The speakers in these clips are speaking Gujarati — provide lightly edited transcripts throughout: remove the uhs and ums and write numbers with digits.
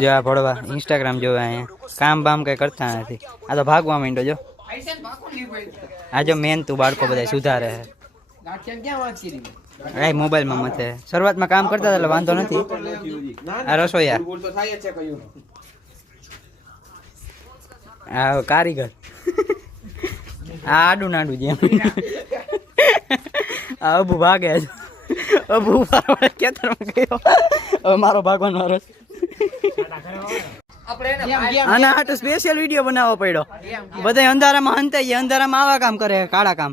જો આ ભડવા ઇન્સ્ટાગ્રામ જોવે અહીંયા કામ બામ કઈ કરતા નથી. આ તો ભાગવા માંડ્યો જો. આ જો મેન તું બાળકો બધા સુધારે છે મોબાઈલમાં મથે. શરૂઆતમાં કામ કરતા હતા એટલે વાંધો નથી. આ રસોઈયા આ કારીગર આ આડું નાડું જેમ આ અબુ ભાગે છે. અબુ ખેતરમાં ગયો. હવે મારો ભાગવાનો વારો છે. આના હાટુ સ્પેશિયલ વિડીયો બનાવવો પડ્યો. બધા અંધારામાં હંતાઈ ગયા. અંધારામાં આવા કામ કરે કાળા કામ.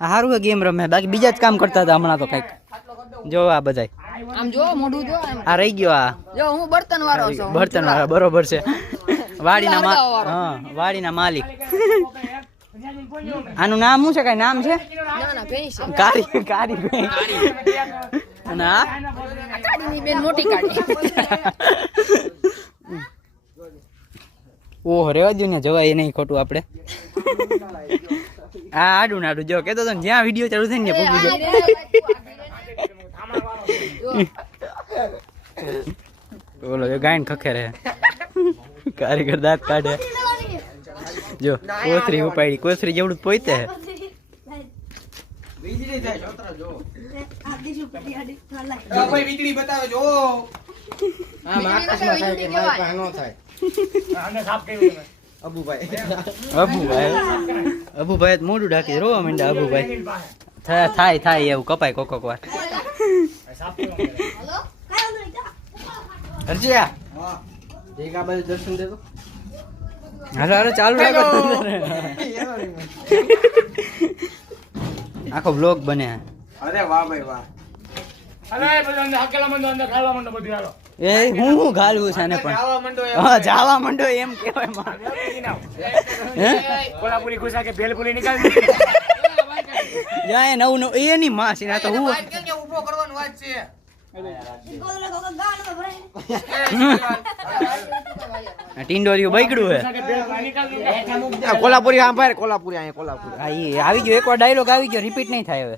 સારું ગેમ રમે બાકી બીજા જ કામ કરતા હતા હમણાં તો કઈક. જો આ બધા આમ જો મોઢું જો આ રહી ગયો. આ જો હું બર્તન વાળો છું. બર્તન વાળો બરોબર છે. વાડીના હા વાડીના માલિક. આનું નામ શું છે? કઈ નામ છે? ના ના ભેંસ છે. કારી કારી ના કાડીની બેન મોટી કાડી. ઓહ રેવા દો ને જવાય નહીં ખોટું આપણે. આ આડું નાડું જો કેતો તો જ્યાં વિડીયો ચાલુ થાય ને પૂગી જાય. બોલો એ ગાયન ખખેરે કારીગર દાંત કાઢે. જો કોથરી ઉપાડી કોથરી જેવડું પોઈતે હે. અબુભાઈ મોઢું ઢાંકી રોવા માંડ્યા. અબુભાઈ થાય એવું કપાય કોક વાર. હરજીયા દર્શન દેતો. હાલો હાલો ચાલુ રાખો. આખો બ્લોગ બને. અરે વાહ ભાઈ વાહ. એ હું ગાલવું છે ને પણ હા જાવા માંડો એમ કહેવાય. કોલ્હાપુરી ઘુસા કે ભેલપુરી નીકાળી જાય નવું એની માં છે. તો હું ઉભો કરવાનું વાત છે. ટીંડોરિયું બગડ્યું હે. કોલ્હાપુરી ભાઈ કોલ્હાપુરી અહીંયા કોલ્હાપુરી આવી ગયો એકવાર ડાયલોગ આવી ગયો રિપીટ નહીં થાય હવે.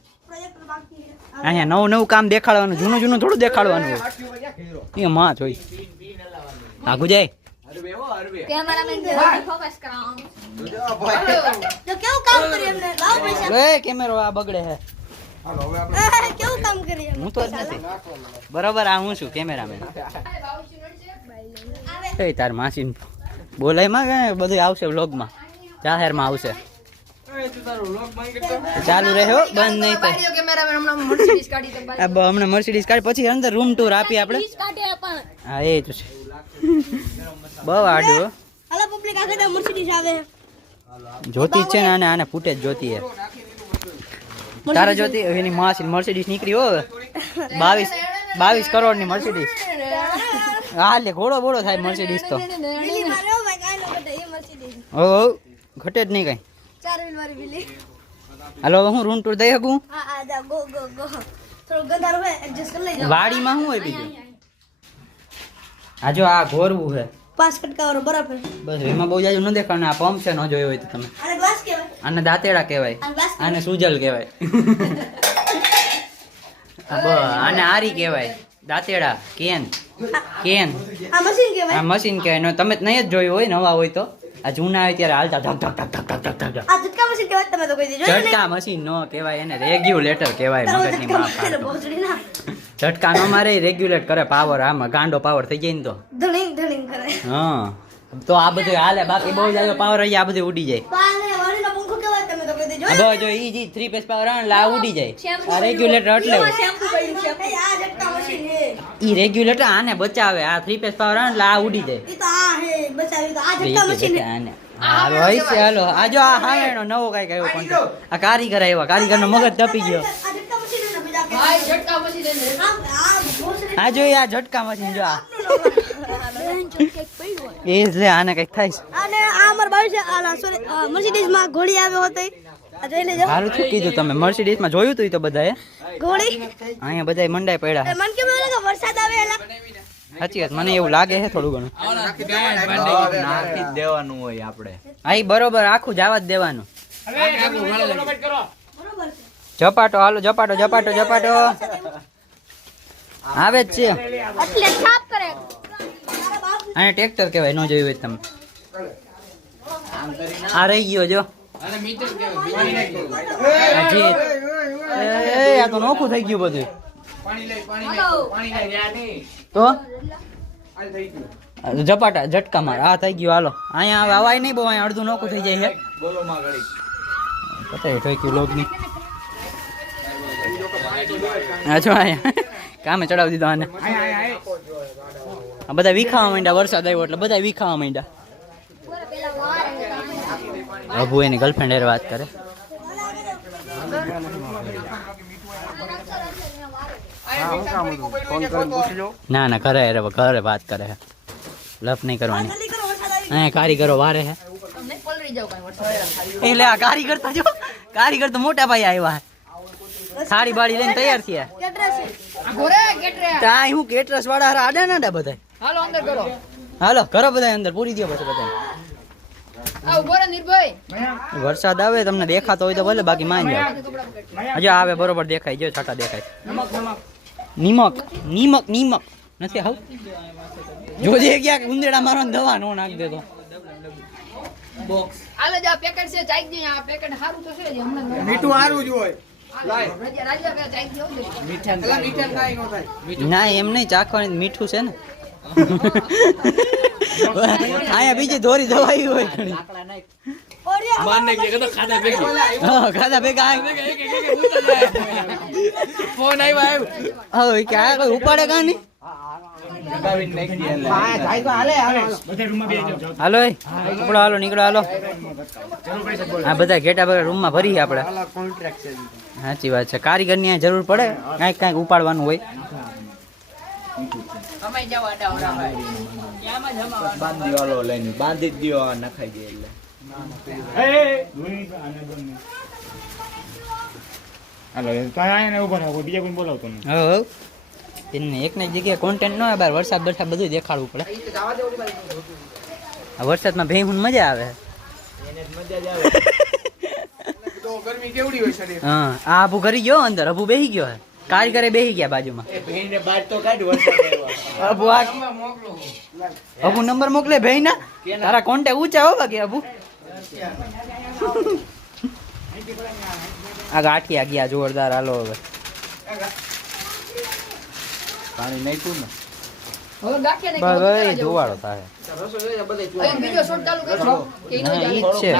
અહીંયા નવું નવું કામ દેખાડવાનું જૂનું જૂનું થોડું દેખાડવાનું હોય. એ માં જોઈ આગુ જાય. કેમેરામેન ફોકસ કરાવો. તો કેવું કામ કરી એમને લાવ પૈસા. એ કેમેરો આ બગડે હે. કેવું કામ કરી એમને. હું તો જ નથી બરોબર. આ હું છું કેમેરામેન. એ તાર માસી બોલાય માં કે બધું આવશે વ્લોગમાં જાહેરમાં આવશે. ચાલુ રહ્યો બંધ નહીં થાય. કેમેરામેન હમણાં મર્સિડીઝ કાઢી તો હમણાં મર્સિડીઝ કાઢી પછી અંદર રૂમ ટૂર આપી આપણે. કાઢે પણ હા એ જ છે. બહુ આડું હાલો પબ્લિક આગળ મર્સિડીઝ આવે. જોતી જ છે ને આને આને ફૂટેજ જોતી હે. તારે જોતી એની માસી મર્સિડીઝ નીકળી હો 22 કરોડની મર્સિડીઝ. હા લે ઘોડો બોડો થાય મર્સિડીઝ તો. બિલી માર્યો ભાઈ કાઈ ન ઘટે એ મર્સિડીઝ. હો ઘટે જ નહીં કઈ. 4 વ્હીલ વાળી બિલી. હાલો હું રૂમ ટૂર દઈ શકું? હા જા ગો ગો ગો. થોડો ગંધારો હે એડજસ્ટ કરી લેજો. વાડીમાં શું હોય બીજું? આ જો આ ઘોરવું છે 5 કટકા વાળો બરફ હે. બસ એમાં બહુ જાજુ ન દેખાડને. આ પંપ છે ન જોયો હોય તો તમે. આને ગ્લાસ કહેવાય. આને દાંતેડા કહેવાય. આને સુજલ કહેવાય. આને આરી કહેવાય. દાંતેડા કેન કેન આ મશીન કહેવાય. આ મશીન કહેવાય. તમે જ નહીં જ જોયું હોય નવા હોય તો. આ જૂના હોય ત્યારે હાલતા ધક ધક ધક ધક ધક ધક. આ ઝટકા મશીન કહેવાય. તમે તો કહી દેજો. ઝટકા મશીન નો કહેવાય એને રેગ્યુલેટર કહેવાય. મગજની માં ભોસડી ના ઝટકા નો મારે રેગ્યુલેટ કરે પાવર. આમાં ગાંડો પાવર થઈ જાય ને તો ધણીંગ ધણીંગ કરે. હા તો આ બધું હાલે. બાકી બહુ જાજો પાવર હોય આ બધું ઉડી જાય. પાને વાળીનો પંખો કહેવાય. તમે તો કહી દેજો. આ જો ઈ જી 3 પેસ પાવર આવે ને આ ઉડી જાય. આ રેગ્યુલેટર એટલે શેમ્પુ પડ્યું છે. આ ઝટકા મશીન હે. ઈ રેગ્યુલેટર આને બચાવે. આ 3 પેસ પાવર આવે ને આ ઉડી જાય. ઈ તો આ હે બચાવી તો આ ઝટકા મશીન હે. આને હાલો હોય છે. હાલો આ જો આ હાવેનો નવો કઈક આવ્યો કોન્ટેક્ટ. આ કારીગર આવ્યા. કારીગરનો મગજ તપી ગયો. આ ઝટકા મશીન હે ને બધા કે. ભાઈ ઝટકા પછી દેને. આ ભોસડી આ જો આ ઝટકા મશીન જો આ એ જ લે. આને કઈક થાય છે. અને આ અમાર બાવી છે. આ સોરી મર્સિડીઝ માં ઘોડી આવ્યો હતો. આ જોઈ લેજો. સારું શું કીધું તમે. મર્સિડીઝ માં જોયું તું ઈ તો બધાએ. ઘોડી અહીંયા બધાય મંડાઈ પડ્યા છે. મન કેમ લાગે વરસાદ આવે એલા. સાચી વાત મને એવું લાગે છે થોડું ઘણું. નાખી જ દેવાનું હોય આપણે. હા ઈ બરોબર આખું જવા જ દેવાનું. બરોબર છે. ઝપાટો હાલો ઝપાટો ઝપાટો ઝપાટો. આવે જ છે એટલે છાપ કરે આને ટ્રેક્ટર કહેવાય, ન જોયું હોય તમે. આ રહી ગયો જો હજી. આ તો નોખું થઈ ગયું બધું. તો ઝપાટા ઝટકા માર આ થઈ ગયું. હાલો અહીંયા હવે અવાય નહીં બહુ, અહીંયા અડધું નોખું થઈ જાય છે. પતા થઈ ગયું લોગની. હા જો અહીંયા કામે ચડાવી દીધો આને. આ બધા વિખાવા માંડ્યા, વરસાદ આવ્યો એટલે બધા વિખાવા માંડ્યા. અબુ એની ગર્લફ્રેન્ડ એર વાત કરે. ના ના ઘરે ઘરે વાત કરે છે, લપ નહીં કરવાની. અહીંયા કારીગરો વારે છે એટલે આ કારીગર તો જો કારીગર તો મોટા ભાઈ આવ્યા છે. સાડી બાડી લઈને તૈયાર થયા. ત્યાં હું કેટરસ વાળા આડા ના આડા બધા. હાલો અંદર કરો. હાલો કરો બધા અંદર, પૂરી દો પછી બધા. આ ઉભો રહે નિર્ભય. વરસાદ આવે તમને દેખાતો હોય તો ભલે, બાકી માન જાવ. હજુ આવે બરોબર દેખાય, જો છાટા દેખાય. નિમક નિમક નિમક નથી આવ જોજે ક્યાંક ઉંદેડા મારવાની દવા નો નાખ દે તો. આલે જા પેકેટ છે ચાઈ દે. આ પેકેટ સારું તો છે જ હમણાં મીઠું હારું જ હોય. રાજા બે ચાઈ દે. ના એમ નહીં, ચાખવાની મીઠું છે ને. અહીંયા બીજી દોરી દવાઈ હોય ઘણી. હા, ખાધા ભેગા ફોન આવ્યો કે આ કોઈ ઉપાડે કા નહીં. હાલો નીકળો, હાલો નીકળો, હાલો. આ બધા ઘેટા બધા રૂમમાં ભરી આપણે. સાચી વાત છે, કારીગર ની જરૂર પડે, કાંઈક કાંઈક ઉપાડવાનું હોય. બાંધી વાળો લઈને બાંધી જ દ્યો, નખાઈ જાય એટલે. હવે એને એકને એક જગ્યાએ કોન્ટેન્ટ ન હોય, બાર વરસાદ બરસાદ બધું દેખાડવું પડે. આ વરસાદમાં ભેહું મજા આવે. હા આ અભુ કરી ગયો અંદર, અભુ બેહી ગયો હે, કારીગરે બેહી ગયા બાજુમાં. અભુ અભુ નંબર મોકલે ભાઈ ના, તારા કોન્ટેક્ટ ઊંચા હો બાકી અભુ. આ ગાંઠિયા ગયા જોરદાર. હાલો હવે પાણી નાખ્યું ને હવે ગાંઠિયા ને ભાઈ ધોવાળો થાય. હવે વિડિયો શોટ ચાલુ કરજો કે ઈ નો ઈ જ છે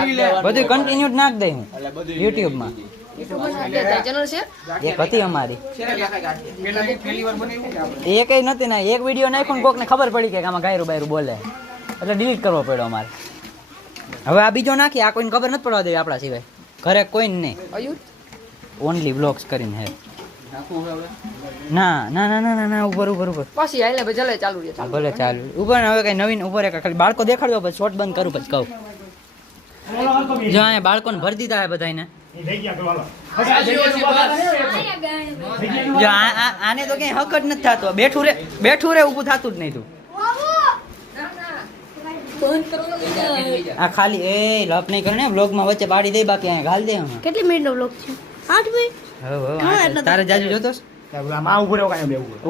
બધું કન્ટિન્યુ જ નાખ દે હું યુટ્યુબ માં. ચેનલ છે એક હતી અમારી, એ કઈ નથી ના. એક વિડીયો નાખ્યો ને કોકને ખબર પડી કે આમાં ગાયરું બાયરું બોલે એટલે ડિલીટ કરવો પડ્યો અમારે. હવે આ બીજો નાખી, આ કોઈને ખબર નથી પડવા દેવી આપણા સિવાય, ઘરે કોઈને નહીં. ઓનલી વ્લોગ્સ કરીને હે. ના ના ના ના ના ઉપર ઉપર ઉપર પછી આલે ભલે ચાલુ રહે. ભલે ચાલુ ઉપર. હવે કઈ નવીન ઉપર ખાલી બાળકો દેખાડ્યો પછી શોર્ટ બંધ કરું પછી કહું. જો અહીંયા બાળકોને ભરી દીધા હે બધાને. જો આને તો કઈ હક જ નથી થતો, બેઠું રે ઊભું થતું જ નહીં. તું આ ખાલી એ લપ નહીં કરે ને, બ્લોગ માં વચ્ચે પાડી દે, બાકી અહીંયા ઘાલ દે. કેટલી મિનિટ નો બ્લોગ છે? 8 મિનિટ. તારે જાજુ જોતો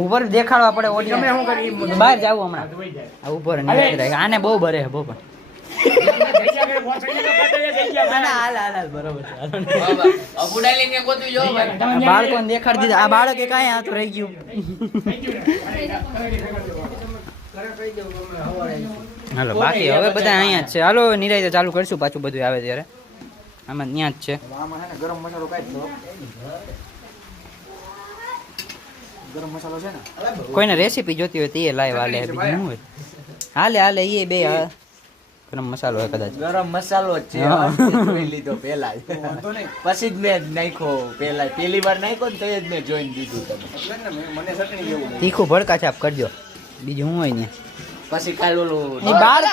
ઉપર દેખાડવા પડે ઓડિયન્સ. બહાર જાવું હમણાં આ ઉપર આને બહુ ભરે બહુ. બાળકોને દેખાડી દીધા. આ બાળક એ કાંઈ હાથ રહી ગયું. હાલો બાકી હવે બધા અહીંયા જ છે. હાલો નિરાયતે ચાલુ કરશું પાછું બધું આવે ત્યારે. આમાં ત્યાં જ છે. ગરમ મસાલો કાઢી દો. ગરમ મસાલો છે ને, કોઈને રેસીપી જોતી હોય તો એ લાઈવ હાલે, બીજું શું હોય. હાલે હાલે એ બે ગરમ મસાલો હોય કદાચ. ગરમ મસાલો જ છે, જોઈ લીધો પેલા જ. પછી જ મેં નાખ્યો, પેલી વાર નાખ્યો ને તો જ મેં જોઈને દીધું. તમે મને ચટણી જેવું તીખું ભડકા છાપ કરજો, બીજું શું હોય ને. પછી કાલ ઓલું એ બાર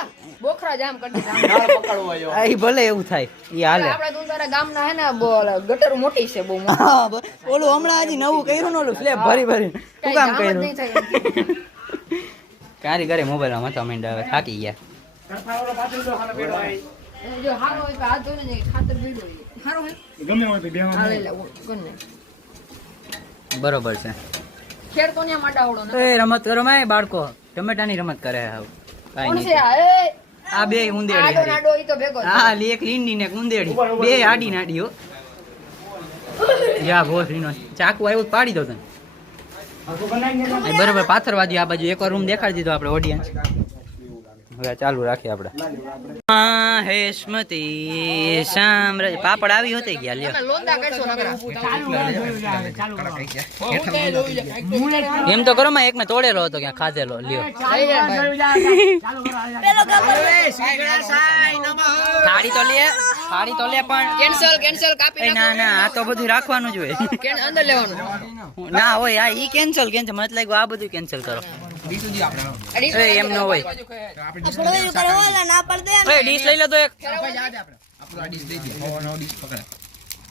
બોખરા જામ કરી નાળ પકડવો આવ્યો. આ ભલે એવું થાય એ હાલે. આપડા તુંતારા ગામના હે ને ગટર મોટી છે બહુ. ઓલું હમણાં હજી નવું કર્યું ને, ઓલું સ્લેબ ભરી ભરી શું કામ કર્યું. કારીગરે મોબાઈલમાં મથા માંડ્યા, હવે થાકી ગયા. જો હારો હોય તો હાથ ધોઈને ને ખાતર ભીડો હોય. હારો હે ગમે હોય તો બેવા આવે લે કોને. બરોબર છે. ખેડ કોન્યા માટે આવડો ને એ રમત કરો માં બાળકો ટમેટાની રમત કરે હાવ કાઈ કોણ છે નહીં આ એ આ બે ઉંદેડી આડો હારી. નાડો ઈ તો ભેગો જ. હા લી એક લીંડી ને એક ઉંદેડી બે આડી નાડી હો યા બોસ રીનો ચાકુ આવ્યું તો પાડી દો તને અહીં બરોબર પાથરવાદી આ બાજુ એકવાર રૂમ દેખાડી દીધો આપણે ઓડિયન્સ હવે ચાલુ રાખીએ આપણે હા હે સ્મૃતિ સામ્રાજ પાપડ આવી હોતે ગયા લ્યો તમે લોંદા કરશો નકરા એમ તો કરો માં એક ને તોડેલો હતો ક્યાં ખાધેલો લ્યો લઈ જા ભાઈ પેલો કાપડ થાળી તો લે પણ કેન્સલ કાપી એ ના ના આ તો બધું રાખવાનું જ હોય કે અંદર લેવાનું ના હોય આ ઈ કેન્સલ મને લાગ્યું આ બધું કેન્સલ કરો એ એમ ન હોય છોડવેલું કરે ઓલા ના પડે ઓય ડીશ લઈ લે તો એક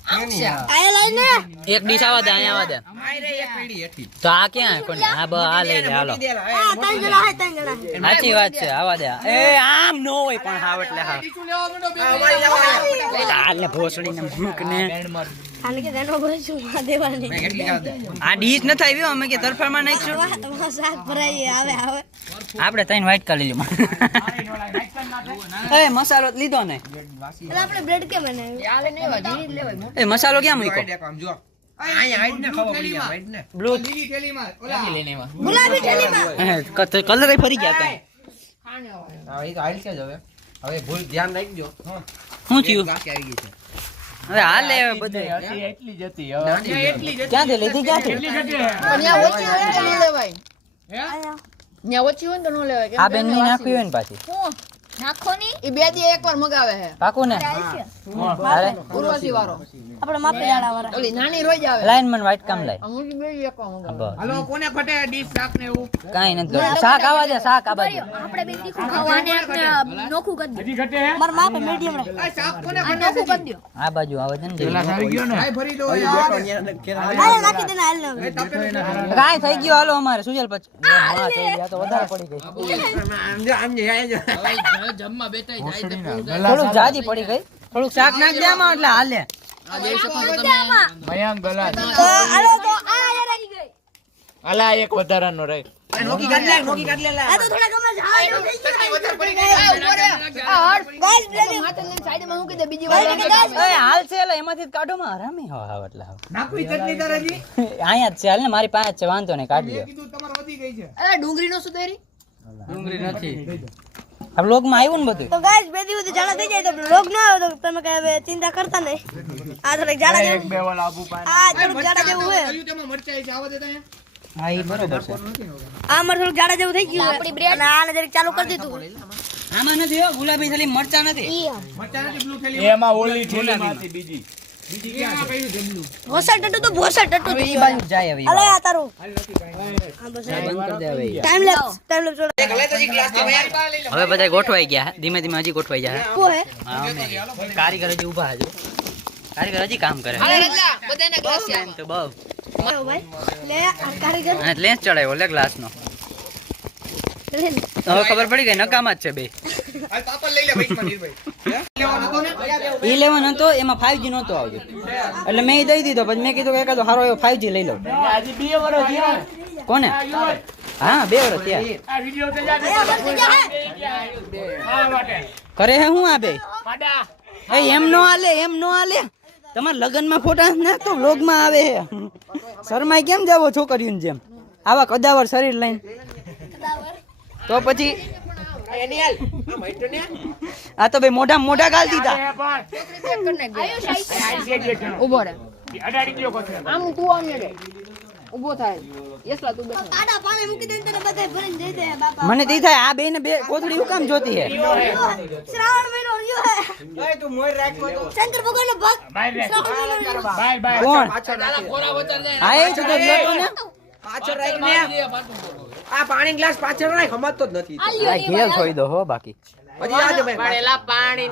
આયા લઈને એક ડીશ આવા દે અહીંયા આવા દે તો આ ક્યાં કોણ આ આ લઈ લે હાલો આ ત્રણ જણા હે ત્રણ જણા સાચી વાત છે આવા દે એ આમ ન હોય પણ હાવ એટલે હા હાલ ને ભોસડી ને મૂક ને આને કે દેનો ભરશું માં દેવાની આ ડીશ ન થાય અમે કે તરફામાં નાખશું વાહ શાક ભરાઈ આવે આવે આપણે ત્રણ વ્હાઈટ કરી લીધું એ મસાલો તો લીધો ને એટલે આપણે બ્રેડ કે બનાવ્યું યાલે ને એવા ધીરે જ લેવાય એ મસાલો ક્યાં મૂક્યો બ્લુ ગુલાબી થેલીમાં કલર ફરી ગયા તઈ હવે ભૂલ ધ્યાન રાખજો શું થયું હવે હાલે બધું એટલી જ હતી હવે ક્યાંથી લીધી ક્યાંથી પણ ન્યા ઓછી હોય તો ન લેવાય ન્યા ઓછી હોય તો ન લેવાય કેમ આ બેન ની નાખવી હોય ને પાછી હું નાખો ની ઈ બે દી એકવાર મગાવે છે પાકું ને અરે ઉર્વશી વાળો આપણે માપે જાડા વાળા ઓલી નાની રોજ આવે લાઈન મને વ્હાઈટ કામ લાય હું બે એકવાર મગાવે બસ હાલો કોને ફટે ડીશ શાક ને એવું કાઈ નથી કરતું. શાક આવા દે શાક આ બાજુ આપણે બે તીખું ખાવાને એકને નોખું કરી દો હજી ઘટે હે માર માપે મીડિયમ રે આ શાક કોને આ નોખું કરી દો આ બાજુ આવે છે ને કાઈ ફરી દો યાર આ નાખી દેના હાલ ને કાઈ થઈ ગયું હાલો અમારે સુજલ પછી હા થઈ ગયા તો વધારે પડી ગઈ થોડુંક જાજી પડી ગઈ થોડુંક શાક નાખ દે આમાં એટલે હાલે મયંક ગલા તો આલો તો આ યાર આવી ગઈ અલા એક વધારાનો રહી નોકી કાઢ લે આ તો થોડા કમ જ આ થઈ આ ગાઈસ બ્રેડ હાથે લઈને સાઈડમાં મૂકી દે બીજી વાર એ હાલ છે એટલે એમાંથી જ કાઢો માં આરામી હા એટલે નાખવી ચટણી તારાજી અહીંયા જ છે હાલ ને મારી પાસે જ છે વાંધો નહીં કાઢ લ્યો કીધું તમારે વધી ગઈ છે અરે ડુંગળીનો શું તેરી ડુંગળી નથી આ બ્લોગ માં આવ્યું ને બધું તો ગાઈસ બે દિવસ જાડા થઈ જાય તો રોગ ન આવે તો તમે કઈ હવે ચિંતા કરતા નહીં આ થોડીક જાડા જેવું બે વાળ આબુ પાન આ થોડુંક જાડા જેવું છે કયું તેમાં મરચાઈ છે આવા દેતા અહીંયા હા એ બરોબર છે આ મારે થોડુંક જાડા જેવું થઈ ગયું આપણી બ્રેડ આને જરીક ચાલુ કરી દીધું આમાં નથી હો ગુલાબી ખાલી મરચા નથી ઈ મરચા નથી બ્લુ થેલી એમાં ઓલી થેલીમાંથી બીજી બીજી ક્યાં કયું છે બ્લુ ભોસા ટટુ તો ભોસા ટટુ હવે ઈ બાજુ જાય હવે ઈ અલે બાજુ. આ તારું હા બસ બંધ કરી દે હવે ઈ. ટાઈમ લેપ્સ હવે બધા ગોઠવાઈ ગયા ધીમે ધીમે હજી ગોઠવાઈ ગયા કો હે હા, અમે કારીગર હજી ઊભા હજુ કારીગર હજી કામ કરે અરે રજા બધાના ગ્લાસ એમ તો બહુ આવો ભાઈ લે આ કારીગર અને લેન્સ ચડાવ્યો લે ગ્લાસ નો લે હવે ખબર પડી ગઈ નકામા જ છે બે આ પાપડ લઈ લે ભાઈ મનીરભાઈ લેવાનો તો ને 11 હતો એમાં 5G નહોતો આવતો એટલે મેં ઈ દઈ દીધો પછી મેં કીધું કે એકાદો સારો એવો 5G લઈ લઉં હજી 2 વર્ષ થયા કોને હા 2 વર્ષ થયા આ વિડિયો તે જા કરે હે હું આ બે એ એમ નો હાલે તમારા લગનમાં ફોટા નાખતો વ્લોગ માં આવે હે શરમાઈ કેમ જાવો છોકરીઓને જેમ આવા કદાવર શરીર લઈને તો પછી આ તો ભાઈ મોઢા મોઢા ગાલ દીધા ઉભો રહે આમ તું આમ રે ઉભો થાય યસલા તું બેઠો આડા પાણી મૂકી દે તને બધાય ભરીને દઈ દે બાપા મને તી થાય આ બે ને બે કોથળી હું કામ જોતી હે શ્રાવણ મહિનો રહ્યો હે તું મોર રાખો તો શંકર ભગવાનનો ભક્ત શ્રાવણ મહિનો રહ્યો કોણ હા એ છે તો લેતો ને પાછળ રાખને આ પાણી ગ્લાસ પાછળ રાખ હમતો જ નથી આ ઘેર છોડી દો હો બાકી હજી આજે ભાઈ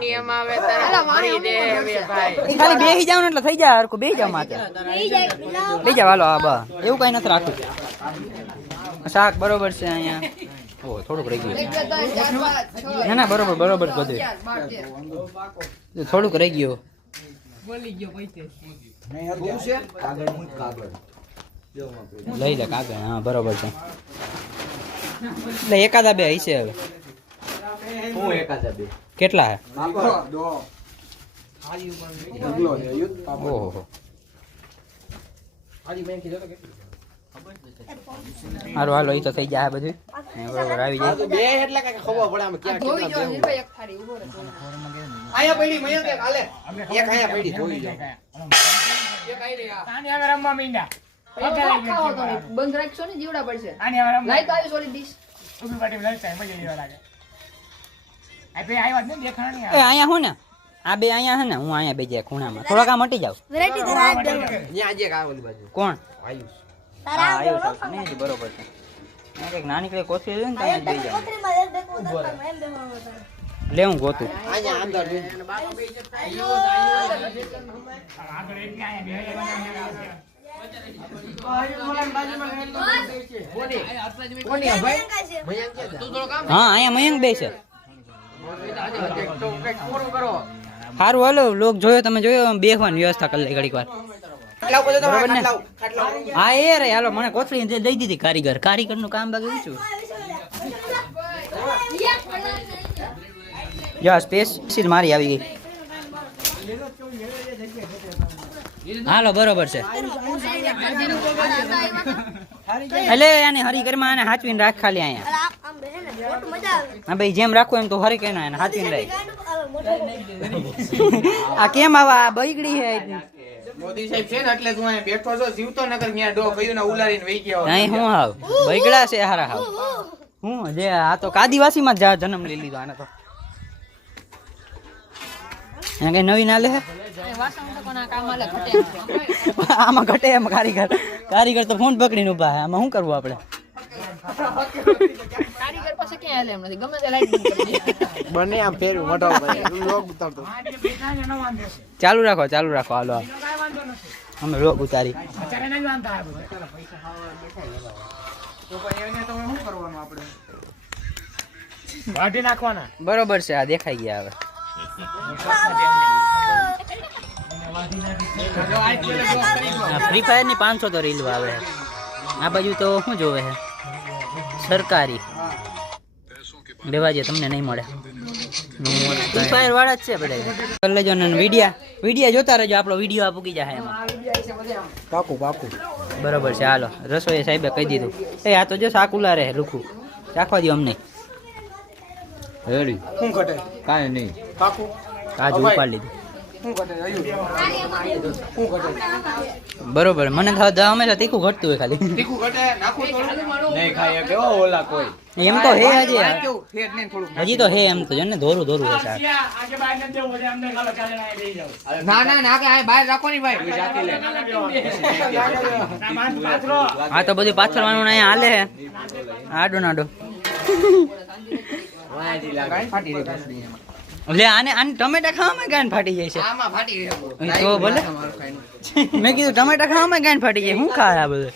ઈ ખાલી બેહી જાવ ને એટલે થઈ જાય હરકો બેહી જાવ માથે થઈ જાય બેહી જાવ હાલો આ બા એવું કઈ નથી રાખવું શાક બરોબર છે અહીંયા ઓ થોડુંક રહી ગયું ના ના બરોબર બરોબર બધું થોડુંક રહી ગયું નહીં હરખું છે કાગળ મુક કાગળ લઈ લે કાગળ. હા બરોબર છે. એટલે એકાદા બે હશે હવે. હું એકાદા બે કેટલા હે? ઓહો હારું હાલો એ તો થઈ જાય બધું. બરોબર આવી જાય. બે એટલે કઈ ખબર પડે આમ ક્યાં ધોઈ કેટલા જો દેવું. નિર્ભય એક થાળી ઉભો રહે. આયા પડી મયંક એક હાલે એક આયા પડી ધોઈ જાવ એક આઈ રે આ ખાઓ તમે. બંધ રાખશો ને જીવડા પડશે. લાઈટ આવી સોલી ડીશ. એ અહીંયા હું ને આ બે અહીંયા હે ને હું અહીંયા બેજે ખૂણામાં થોડાક આ મટી જાવ. વેરાયટી તારા આ દમ. ન્યા આજે કા ઓલી બાજુ કોણ? આયુષ તારા હા આવ્યો છે ને હજી બરોબર છે. મેં કંઈક નાની કઈ કોથળી છે ને ત્યાં જ બેસી જાવ. કોથળીમાં એક દેખો દરકારમાં એમ દેવાનું હતું. લે હું ગોતું. આયા અંદર જો કોની આ ભાઈ મયંક ક્યાં હા અહીંયા મયંક બે છે. તો કઈક પૂરું કરો સારું હાલો લોક જોયો તમે જોયો બેસવાની વ્યવસ્થા કરી લઈ ઘડીક વાર. ખાટલા ઉપર તો બરોબર ને? ખાટલા હા એ રે હાલો મને કોથળી દઈ દીધી કારીગર નું કામ બાકી ઊંચું. જો સ્પેશિયલ મારી આવી ગઈ. હાલો બરોબર છે. એટલે આને હરી ઘરમાં આને હાચવીને રાખ ખાલી અહીંયા. અરે આમ બેહે ને મોટું મજા આવે. હા ભાઈ જેમ રાખો એમ તો હરી કઈ એને હાચવીને રાખ. મોટું આ કેમ આવા બગડી હે મોદી સાહેબ છે ને એટલે તું અહીંયા બેઠો છો જીવતો નકર ન્યા ડો કયું ને ઉલારીને વહી ગયા હોત. નહીં હું હાવ બગડા છે હારા હાવ. હું જે આ તો આદિવાસીમાં જ જન્મ લઈ લીધો આને તો. અહીંયા કઈ નવી ના લે હે? વાસણ તો કોના કામ આલે ઘટે. આમાં ઘટે એમ કારીગર તો ફોન પકડીને ઉભા હે. આમાં શું કરવું આપણે? કારીગર પાસે ક્યાં હાલે એમ નથી. ગમે તે લાઈટ બંધ કરી દે. બને આમ ફેરવું મોટો ભાઈ લોક ઉતારતો ચાલુ રાખો હાલો અમે લોક ઉતારી. તો ભાઈ એને તો શું કરવાનું આપણે વાઢી નાખવાના બરોબર છે આ દેખાઈ ગયા હવે. ફ્રી ફાયર ની 500 તો રીલ આવે છે. આ બાજુ તો શું જોવે છે સરકારી લેવા જે તમને નહીં મળે. ફ્રી ફાયર વાળા જ છે બધા. કરી લેજો ને વિડિયા જોતા રહેજો. આપણો વિડીયો પૂકી જાય એમાં. પાકું બરોબર છે હાલો. રસોઈ સાહેબે કહી દીધું. એ આ તો જો સાકુલા રહે લુખું રાખવા દો અમને. રેડી શું ઘટે કાંઈ નહીં પાકું કાજુ ઉપાડી લીધું. શું ઘટે શું ઘટે બરોબર મને હંમેશા તીખું ઘટતું હોય ખાલી. તીખું ઘટે નાખું થોડું નહીં ખાય કેવો ઓલા કોઈ એમ તો હે હજી કેવું ફેર નહીં થોડું હજી તો હે એમ તો જને ધોરું છે શાક. ના કે આ બહાર રાખો ની ભાઈ આ તો બધું પાછળવાનું અહીંયા હાલે હે આડો નાડો. ફાટી રહી પાછું એમાં. લે આને ટમેટા ખાવામાં ગાંઠ ફાટી જાય છે. આમાં ફાટી રહી તો ભલે. મેં કીધું ટમેટા ખાવામાં ગાંઠ ફાટી જાય. શું ખાય આ બધું?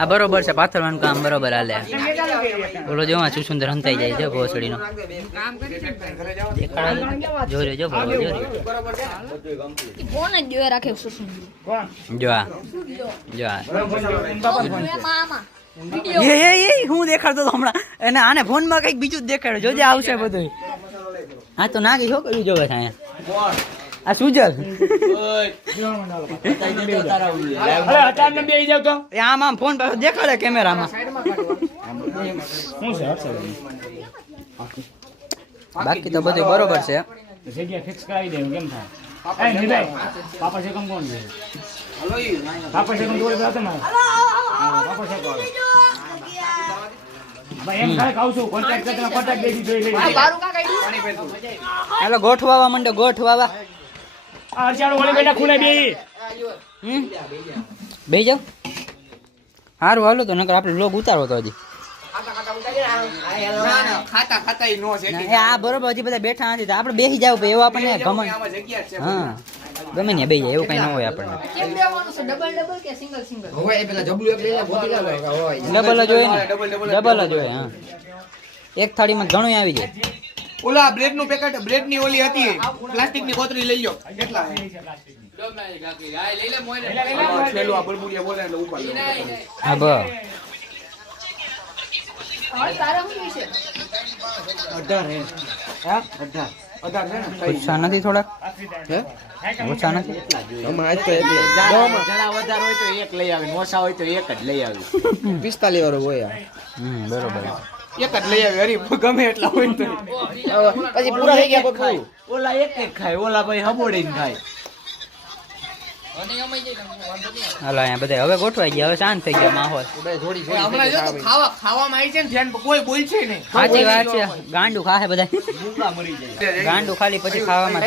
આ બરોબર છે પાથરવાનું કામ બરોબર હાલે. બોલો જો આ સુંદર હંતાઈ જાય છે ભોસડીનો. દેખાડા જોજો જો બરોબર ફોન જ જોયા રાખે સુસું. જો આ આમાં એ હું દેખાડતો હતો હમણાં અને આને ફોનમાં કંઈક બીજું જ દેખાડે. જોજે આવશે બધું. હા તો નાગી શું કર્યું જોવે છે અહીંયા? આ સુજલ એ આમ ફોન પર દેખાડે કેમેરામાં. બાકી તો બધું બરોબર છે. જગ્યા ફિક્સ કરાવી દે કેમ થાય એ નિભાઈ પાપા છે કોણ છે પાપા છે કોણ જોડે હતા મારા પાપા છે કોણ ભાઈ એમ ખાય ખાવ છું કોન્ટેક્ટ કરતા કોન્ટેક્ટ દે દીધો એટલે બારું કા કાઢ્યું. હાલો ગોઠવાવા માંડો ગોઠવાવા. આ અરચાણો ઓલે બેટા ખૂણે બેહી બે જાવ સારું હાલો તો નકર આપણે લોગ ઉતારો તો હજી. ખાતા ઈ નો છે એ આ બરોબર હજી બધા બેઠા નથી તો આપણે બેસી જાવ એવું આપણને ગમે. આમાં જગ્યા જ છે હા ગમે ને બે જાય એવું કઈ ન હોય આપણને. કેમ લેવાનું છે? ડબલ કે સિંગલ? હવે એ પેલા જબલું એક લઈ લે બોતી લે હોય ડબલ જ હોય ને ડબલ જ હોય. હા એક થાળીમાં ઘણું આવી જાય. ઓલા બ્રેડ નું પેકેટ બ્રેડ ની ઓલી હતી પ્લાસ્ટિક ની કોથળી લઈ લો કેટલા છેલ્લું આ બળબુડિયા બોલે એટલે ઉપર લે. હા બસ હવે તારે શું છે 18 હે. હા 18 છે ને ઓછા નથી થોડાક હે ઓછા નથી હમણાં આજ તો એટલે જણા વધારે હોય તો એક લઈ આવી, ઓછા હોય તો એક જ લઈ આવી. 45 વાળો હોય આ. બરોબર એક જ લઈ આવી હરી ગમે એટલા હોય તો પછી પૂરા થઈ ગયા પછી ઓલા એક એક ખાય, ઓલા ભાઈ હબોડીને ખાય. હાલો અહીંયા બધા હવે ગોઠવાઈ ગયા, હવે શાંત થઈ ગયા માહોલ. જોડી હમણાં જો તો ખાવામાં આવી છે ને ધ્યાન કોઈ બોલશે નહીં. સાચી વાત છે, ગાંડું ખાહે બધા ભૂકા મરી જાય. ગાંડું ખાલી પછી ખાવામાં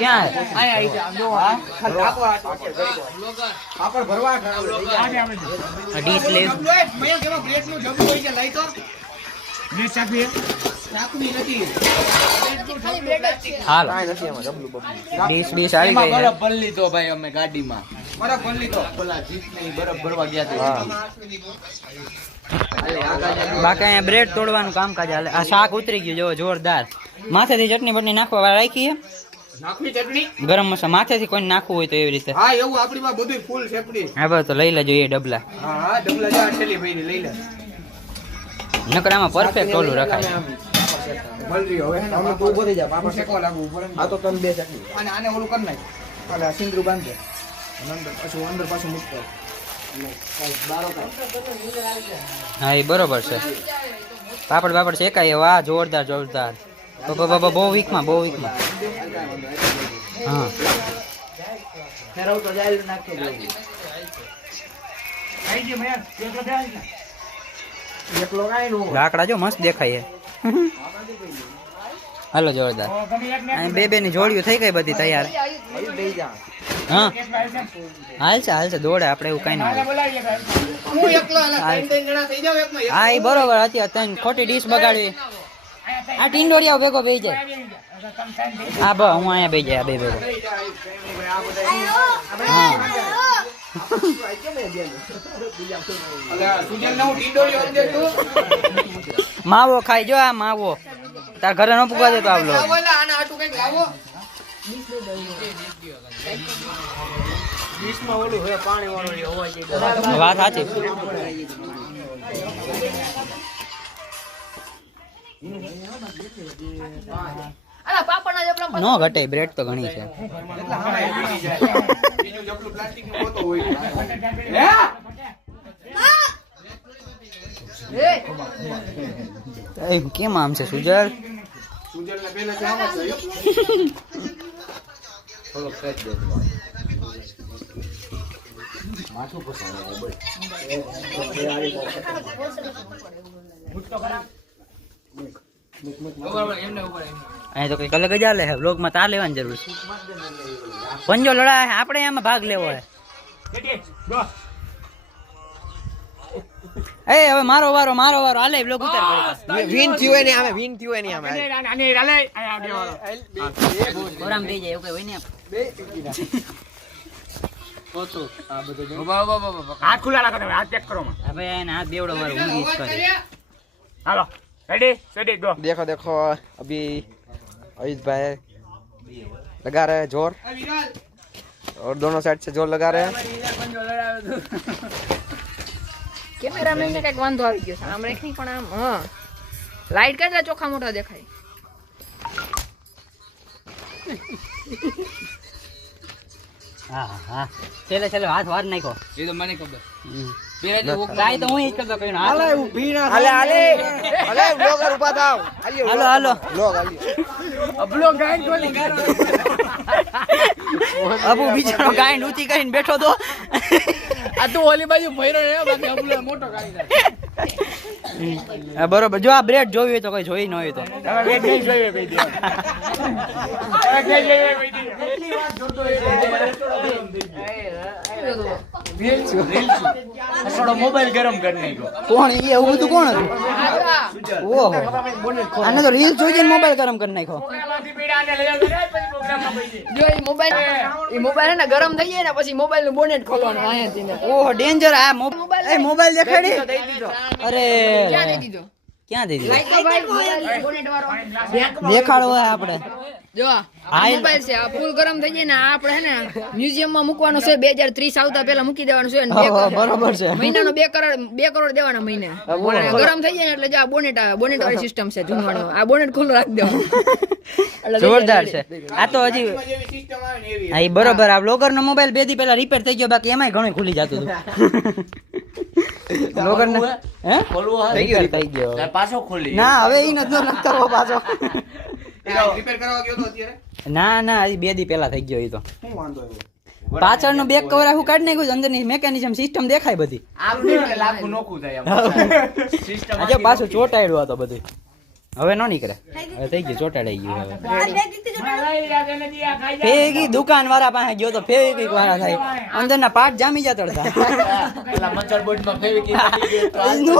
ક્યાં આયા આવી જા જો ખાલી આપવા પાપડ ભરવા ડીશ લેવ મયંક એમાં બ્રેડનું જબલું હોય છે લઈ તો બ્રેડ ચાખવી ચાકવી નથી. ખાલી બ્રેડ જ છે. હાલો કાઈ નથી આમાં જબલું બબલું ડીશ ડીશ આવી એમાં ગઈ બરફ ભરી લીધો ભાઈ અમે ગાડીમાં. બરાબર ભરી લીધો ઓલા જીપની બરફ ભરવા ગયા હતા. હા બાકી અહીંયા બ્રેડ તોડવાનું કામકાજ હાલે. આ શાક ઉતરી ગયું જો જોરદાર. માથેથી ચટણી બટણી નાખવા વાળા રાખી છે નાખવી ચટણી. ગરમ મસાલા માથેથી કોઈ નાખવું હોય તો એવી રીતે. હા એવું આપણી માં બધું ફૂલ સેપડી. હા બસ તો લઈ લેજો એ ડબલા. હા હા ડબલા જા છેલ્લી ભાઈ લઈ લે. નકર આમાં પરફેક્ટ ઓલું રખાય. મલરી હવે અમે તો ઉભો થઈ જા પાપડ શેકવા લાગુ ઉપર આ તો તમે બે ચટણી અને આને ઓલું કરી નાખ અને સિંદરું બાંધે અંદર પાછું મૂકતો હા એ બરોબર છે. પાપડ બાપડ શેકાય વાહ જોરદાર જોરદાર. બહુ વીકમાં બહુ વીકમાં. હા ફેરવ તો જાય નાખી દો. આવી ગયો મયંક એકલો બે આવી જા. એકલો કાઈ નો લાકડા જો મસ્ત દેખાય છે. હાલો જોરદાર. ગમે એક ને અહીં બે ની જોડીઓ થઈ ગઈ બધી તૈયાર. દઈ જા હા એક ભાઈ છે હાલશે દોડે આપણે એવું કઈ આને નહીં. બોલાવી લે હું એકલો અલા ત્રણ ત્રણ જણા થઈ જાવ એકમાં. હા એ બરોબર અત્યારે તને ખોટી ડીશ બગાડવી. આ ટીંડોળિયા ભેગો બેહી જાય. હા બસ હું અહીંયા બેહી જાય બે ભેગો. હા અલા સુજલ ના હું ટીંડોળી ઓમ દે તું. માવો ખાઈ જો આ માવો. તાર ઘરે ન પૂગવા દે તો આવલો. લાવો અલા આને આટું કઈક લાવો. વાત સાચી. અલા પાપડના જબલા નો ઘટે બ્રેડ તો ઘણી છે. બીજું જબલું પ્લાસ્ટિક નું હોતો હોય હે એ કેમ આમ છે સુજલ? સુજલ ને પહેલા જાવ છે થોડોક ફેટ દે. માથું પસારે અહીં તો કઈક અલગ જ હાલે છે. વ્લોગમાં તાર લેવાની જરૂર છે. પંજો લડાય આપણે એમાં ભાગ લેવો હે. કેટી ગો એ હવે મારો વારો હાલે વ્લોગ ઉતાર કરી. વિન થયું ને આમે વિન થયું ને આમે આને રાલે આ દેવાનો ગોરામ બેહી જાય એવું કઈ હોય ને. હાથ ખુલ્લા રાખો તમે હાથ ચેક કરો માં હવે એને હાથ બેવડો વાર ઊંઘી જ કરે. હાલો રેડી રેડી ગો देखो देखो अभी अयुष भाई लगा रहे हैं जोर और दोनों साइड से जोर लगा रहे हैं કેમેરામેન ને કઈક વાંધો આવી ગયો છે. આમ રેખની પણ આમ હા લાઈટ કેટલા ચોખ્ખા મોટા દેખાય. હા હા છેલ્લે હાથ વાર નાખો. એ તો મને ખબર. ટ્રાય તો હું જ કરતો કઈ હાલો अले अले अले ब्लॉगर ऊपर आओ હાલો ब्लॉग आलिए અબુ બિચારો ગાંડ ઊંચી કરીને બેઠો તો. આ તું ઓલી બાજુ ભર્યો ને બાકી અબુલો મોટો કાઢી નાખ. હા, બરોબર. જો આ બ્રેડ જોવી હોય તો કોઈ જોઈ ન હોય તો હવે વેટ નહીં જોઈએ ભાઈ દે હવે કે જોઈએ ભાઈ દે થોડો મોબાઈલ ગરમ કરી નાખ્યો. કોણ એ એવું બધું કોણ હતું? ઓહો આને તો રીલ જોઈને મોબાઈલ ગરમ કરી નાખ્યો. પ્રોગ્રામમાંથી પીડા આને લઈ આવજો ને પછી પ્રોગ્રામમાં પડી જો એ મોબાઈલ હે ને ગરમ થઈ જાય ને પછી મોબાઈલ નું બોનેટ ખોલવાનું અહીંયાથી ને. ઓહો ડેન્જર. આ મોબાઈલ દેખાડી. અરે ક્યાં દઈ દીધો? ક્યાં થઈ ગયું લાઈટ તો ભાઈ બોનેટ વાળો દેખાડવો હોય આપણે જો આ મોબાઈલ છે આ ફૂલ ગરમ થઈ જાય ને આ આપણે હે ને મ્યુઝિયમ માં મૂકવાનો છે 2030 આવતા પહેલા મૂકી દેવાનું છે અને બરોબર છે મહિનાનો 2 કરોડ દેવાના મહિને ગરમ થઈ જાય ને એટલે જો આ બોનેટ આવે બોનેટ વાળી સિસ્ટમ છે જૂનવાણી આ બોનેટ ખુલ્લું રાખી દેવાનું જોરદાર છે આ તો હજી જેવી સિસ્ટમ આવે ને એવી હા ઈ બરોબર આ બ્લોગર નો મોબાઈલ 2 દી પહેલા રિપેર થઈ ગયો બાકી એમાંય ઘણું ખુલી જતું હતું બ્લોગર ને હે ખોલવું હોય? થઈ ગયો તાર પાછો ખોલી ના હવે ઈ નથી કરવો પાછો રિપેર કરવા ગયો તો અત્યારે ના ના હજી 2 દી પહેલા થઈ ગયો ઈ તો શું વાંધો આવ્યો પાછળનું બેક કવર આખું કાઢી નાખ્યું અંદરની મેકેનિઝમ સિસ્ટમ દેખાય બધી આમ એટલે લાખું નોખું થાય આમ સિસ્ટમ આજે પાછું ચોટાડ્યું હતો બધું હવે ન નીકળે હવે થઈ ગયું ચોટાડાઈ ગયું હવે આ બેગ દીધી જો ફેગી દુકાન વાળા પાસે ગયો તો ફેગી વાળા થાય અંદરના પાર્ટ જામી જતા હતા પેલા મચ્છર બોર્ડ માં ફેવી કીધી તો